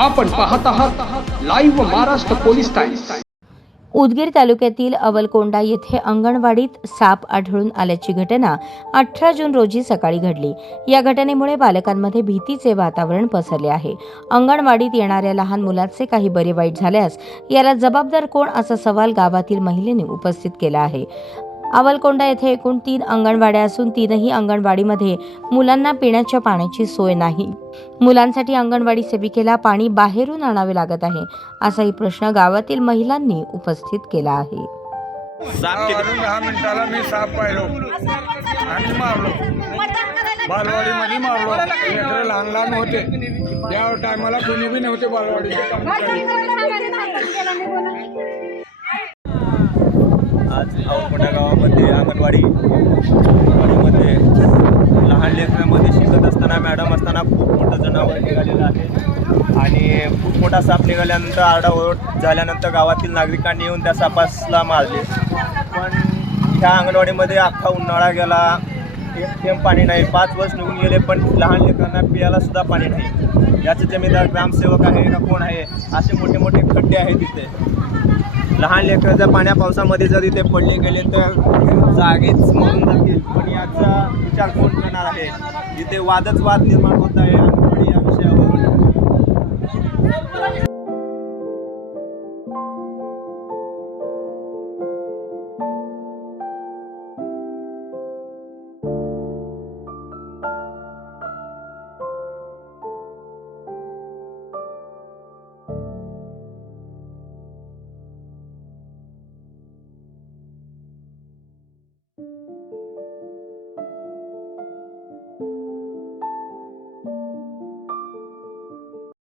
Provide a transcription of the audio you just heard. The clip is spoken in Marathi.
आपण पाहत आहात live Maharashtra police times Udgir तालुक्यातील अवलकोंडा येथे अंगणवाडीत साप आढळून आल्याची घटना अठरा जून रोजी सकाळी घडली. या घटनेमुळे बालकांमध्ये भीतीचे वातावरण पसरले आहे. अंगणवाडीत येणाऱ्या लहान मुलाचे काही बरे वाईट झाल्यास याला जबाबदार कोण असा सवाल गावातील महिलेने उपस्थित केला आहे. अवलकोंडा येथे एकूण तीन अंगणवाड्या असून तीनही अंगणवाडीमध्ये मुलांना पिण्याच्या पाण्याची सोय नाही. मुलांसाठी अंगणवाडी सेविकेला पाणी बाहेरून आणावे लागत आहे असाही प्रश्न गावातील महिलांनी उपस्थित केला आहे. साप किती वाजून दहा मिनिटाला मी साप पाहिलो. आणि मारलो. बालवाडीमध्ये मारलो. लेकरं लहान लहान होते. त्या टायमाला कोणी बी नव्हते बालवाडीचे. आज अवकोंडा गावामध्ये अंगणवाडी अंगणवाडीमध्ये लहान लेकरांमध्ये शिकत असताना मॅडम असताना खूप मोठं जनावर निघालेलं आहे. आणि खूप मोठा साप निघाल्यानंतर आरडाओरड झाल्यानंतर गावातील नागरिकांनी येऊन त्या सापासला मारले. पण ह्या अंगणवाडीमध्ये अख्खा उन्हाळा गेला. एक थेंब पाणी नाही. पाच वर्ष निघून गेले पण लहान लेकरांना पियाला सुद्धा पाणी नाही. याचे जमीनदार ग्रामसेवक आहे का कोण आहे? असे मोठे मोठे खड्डे आहेत तिथे लहान लेकरं जर पाण्या पावसामध्ये जर इथे पडले गेले तर जागेच मरून जातील. पण याचा विचार कोण करणार आहे? इथे वादच वाद निर्माण होत आहे.